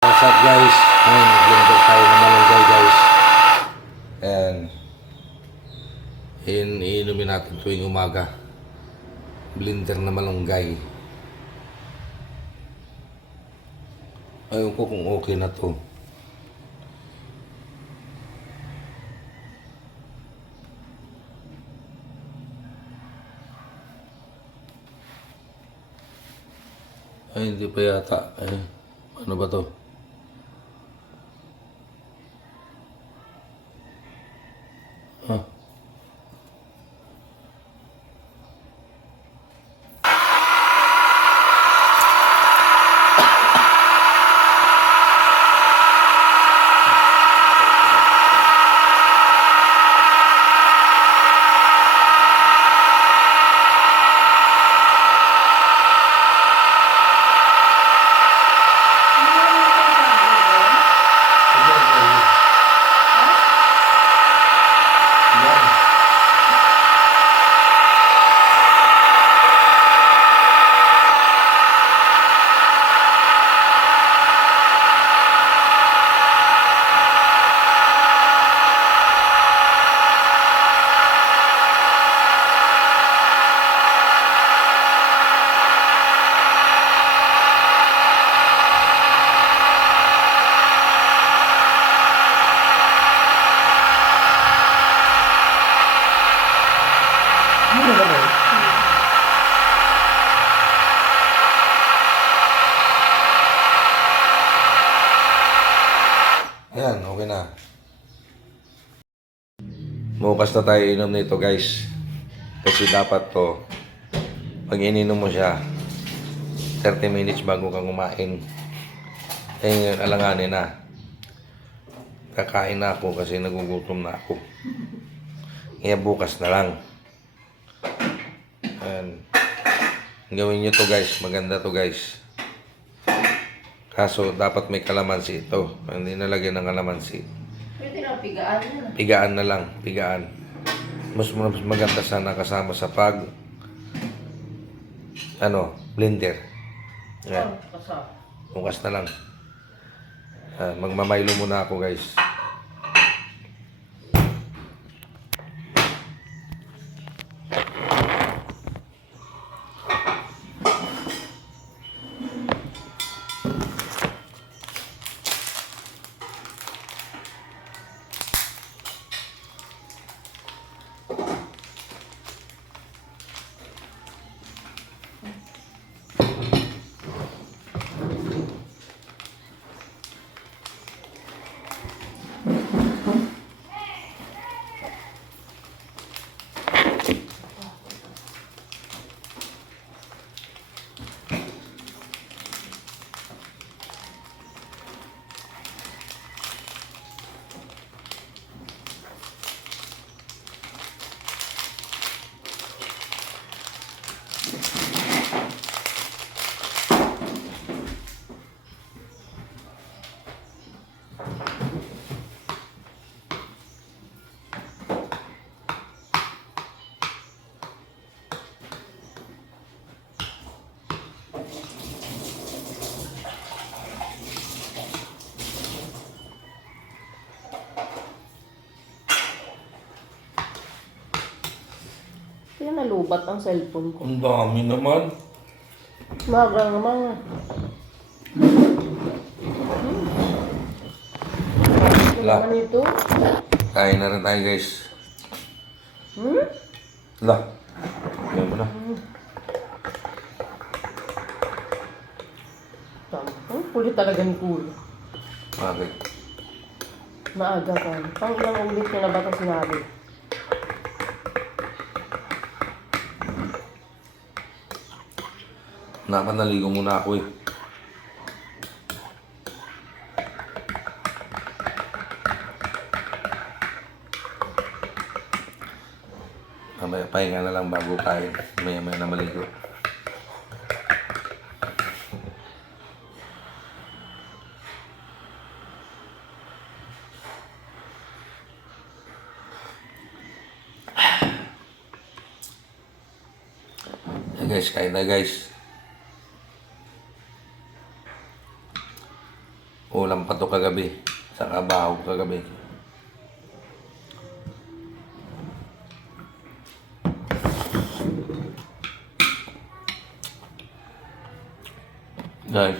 What's up guys? Ngayon, blender tayo ng malunggay guys. And iinumin natin tuwing umaga. Blender na malunggay. Ayun ko kung okay na to. Ay, hindi pa yata. Ay, ano ba to? Huh? Ayan, okay na. Bukas na tayo inom nito guys. Kasi dapat to, pag ininom mo siya, 30 minutes bago kang kumain. Eh ngayon, alanganin na. Kakain na ako kasi nagugutom na ako. Kaya bukas na lang. Ayan. Gawin nyo to guys. Maganda to guys. Kaso dapat may kalamansi ito. Hindi nalagyan ng kalamansi. Pwede na pigaan na. Pigaan na lang. Pigaan. Mas maganda sana kasama sa blender. Ayan. Bukas na lang. Magmamaylo muna ako guys. Kaya nalubat ang cellphone ko. Ang dami naman. Maga naman. Ano La. naman ito? Kain na rin tayo guys. La. Kaya mo na. Ang kulit talaga ni Kuya. Bakit? Maaga ka. Pang ilang ulit niya na ba ito sinabi? Nakanaligo muna ako eh. Mamaya pahinga na lang bago kain. Maya-maya na maligo. Guys, kain na guys. Ulam pa to kagabi. Sa kabaho kagabi. Guys,